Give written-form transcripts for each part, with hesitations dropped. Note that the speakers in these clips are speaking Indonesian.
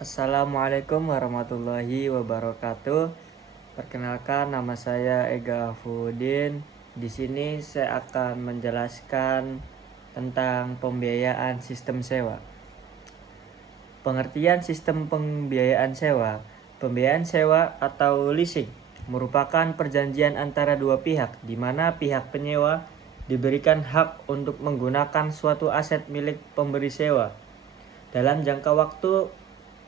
Assalamualaikum warahmatullahi wabarakatuh. Perkenalkan, nama saya Ega Afuddin. Di sini saya akan menjelaskan tentang pembiayaan sistem sewa. Pengertian sistem pembiayaan sewa. Pembiayaan sewa atau leasing merupakan perjanjian antara dua pihak di mana pihak penyewa diberikan hak untuk menggunakan suatu aset milik pemberi sewa dalam jangka waktu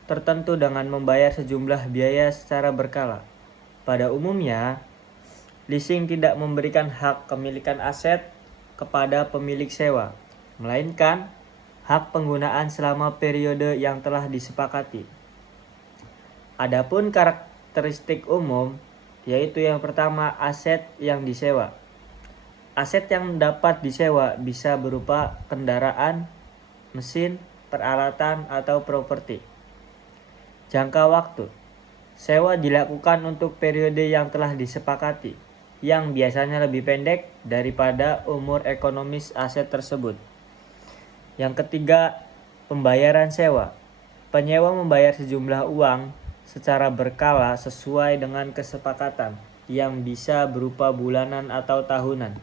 tertentu dengan membayar sejumlah biaya secara berkala. Pada umumnya, leasing tidak memberikan hak kepemilikan aset kepada pemilik sewa, melainkan hak penggunaan selama periode yang telah disepakati. Adapun karakteristik umum, yaitu yang pertama, aset yang disewa. Aset yang dapat disewa bisa berupa kendaraan, mesin, peralatan, atau properti. Jangka waktu. Sewa dilakukan untuk periode yang telah disepakati, yang biasanya lebih pendek daripada umur ekonomis aset tersebut. Yang ketiga, pembayaran sewa. Penyewa membayar sejumlah uang secara berkala sesuai dengan kesepakatan, yang bisa berupa bulanan atau tahunan.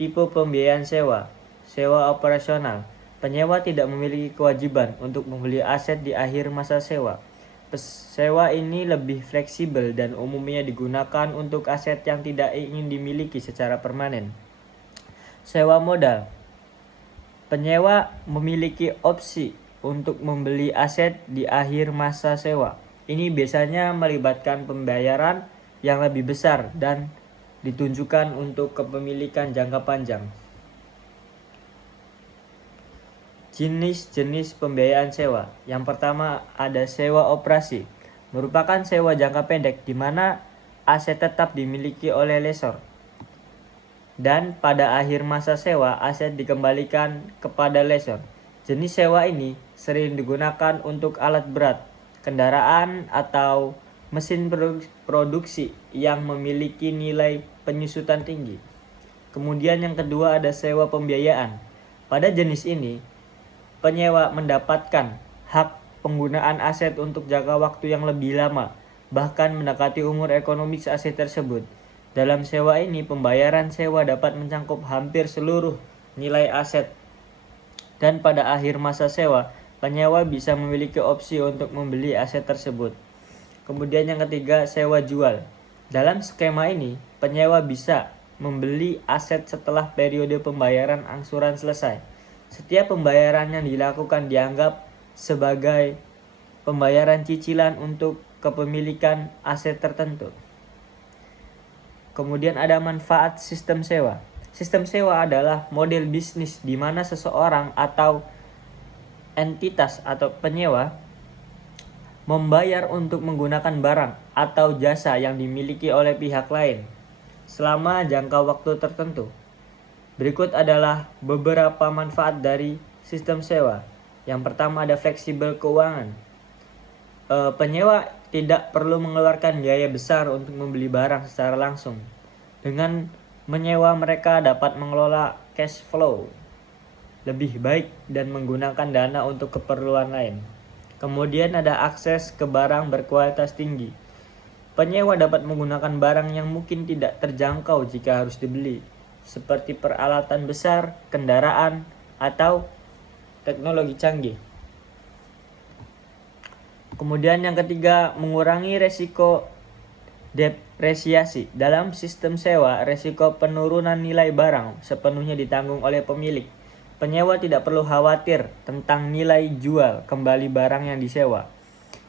Tipe pembiayaan sewa. Sewa operasional. Penyewa tidak memiliki kewajiban untuk membeli aset di akhir masa sewa. Sewa ini lebih fleksibel dan umumnya digunakan untuk aset yang tidak ingin dimiliki secara permanen. Sewa modal. Penyewa memiliki opsi untuk membeli aset di akhir masa sewa. Ini biasanya melibatkan pembayaran yang lebih besar dan ditunjukkan untuk kepemilikan jangka panjang. Jenis-jenis pembiayaan sewa. Yang pertama ada sewa operasi. Merupakan sewa jangka pendek di mana aset tetap dimiliki oleh lessor. Dan pada akhir masa sewa, aset dikembalikan kepada lessor. Jenis sewa ini sering digunakan untuk alat berat, kendaraan, atau mesin produksi yang memiliki nilai penyusutan tinggi. Kemudian yang kedua ada sewa pembiayaan. Pada jenis ini, penyewa mendapatkan hak penggunaan aset untuk jangka waktu yang lebih lama, bahkan mendekati umur ekonomis aset tersebut. Dalam sewa ini, pembayaran sewa dapat mencakup hampir seluruh nilai aset. Dan pada akhir masa sewa, penyewa bisa memiliki opsi untuk membeli aset tersebut. Kemudian yang ketiga, sewa jual. Dalam skema ini, penyewa bisa membeli aset setelah periode pembayaran angsuran selesai. Setiap pembayaran yang dilakukan dianggap sebagai pembayaran cicilan untuk kepemilikan aset tertentu. Kemudian ada manfaat sistem sewa. Sistem sewa adalah model bisnis di mana seseorang atau entitas atau penyewa membayar untuk menggunakan barang atau jasa yang dimiliki oleh pihak lain selama jangka waktu tertentu. Berikut adalah beberapa manfaat dari sistem sewa. Yang pertama ada fleksibel keuangan. Penyewa tidak perlu mengeluarkan biaya besar untuk membeli barang secara langsung. Dengan menyewa, mereka dapat mengelola cash flow lebih baik dan menggunakan dana untuk keperluan lain. Kemudian ada akses ke barang berkualitas tinggi. Penyewa dapat menggunakan barang yang mungkin tidak terjangkau jika harus dibeli, seperti peralatan besar, kendaraan, atau teknologi canggih. Kemudian yang ketiga, mengurangi resiko depresiasi. Dalam sistem sewa, resiko penurunan nilai barang sepenuhnya ditanggung oleh pemilik. Penyewa tidak perlu khawatir tentang nilai jual kembali barang yang disewa.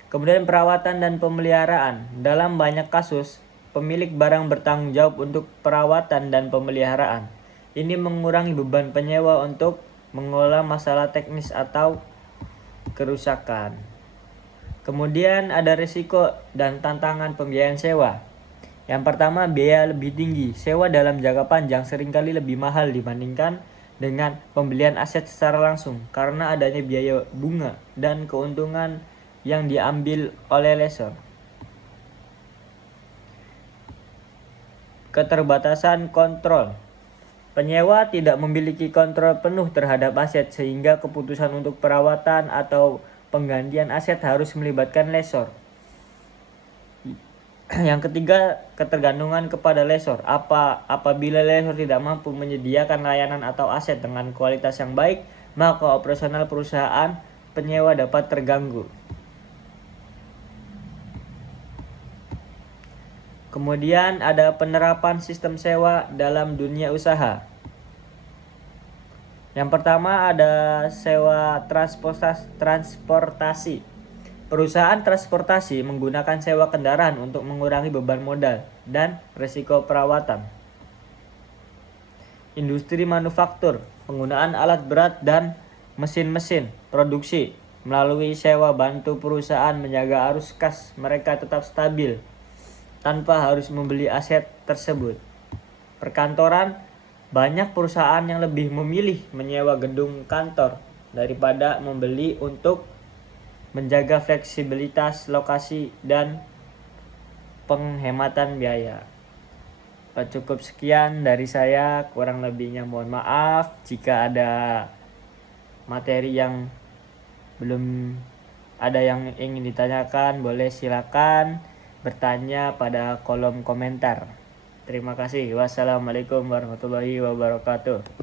Kemudian perawatan dan pemeliharaan. Dalam banyak kasus, pemilik barang bertanggung jawab untuk perawatan dan pemeliharaan. Ini mengurangi beban penyewa untuk mengelola masalah teknis atau kerusakan. Kemudian ada risiko dan tantangan pembiayaan sewa. Yang pertama, biaya lebih tinggi. Sewa dalam jangka panjang seringkali lebih mahal dibandingkan dengan pembelian aset secara langsung karena adanya biaya bunga dan keuntungan yang diambil oleh lessor. Keterbatasan kontrol. Penyewa tidak memiliki kontrol penuh terhadap aset sehingga keputusan untuk perawatan atau penggantian aset harus melibatkan lessor. Yang ketiga, ketergantungan kepada lessor. Apabila lessor tidak mampu menyediakan layanan atau aset dengan kualitas yang baik, maka operasional perusahaan penyewa dapat terganggu. Kemudian ada penerapan sistem sewa dalam dunia usaha. Yang pertama ada sewa transportasi. Perusahaan transportasi menggunakan sewa kendaraan untuk mengurangi beban modal dan risiko perawatan. Industri manufaktur, penggunaan alat berat dan mesin-mesin produksi melalui sewa bantu perusahaan menjaga arus kas mereka tetap stabil tanpa harus membeli aset tersebut. Perkantoran, banyak perusahaan yang lebih memilih menyewa gedung kantor daripada membeli untuk menjaga fleksibilitas lokasi dan penghematan biaya. Cukup sekian dari saya, kurang lebihnya mohon maaf. Jika ada materi yang belum ada yang ingin ditanyakan, boleh silakan bertanya pada kolom komentar. Terima kasih. Wassalamualaikum warahmatullahi wabarakatuh.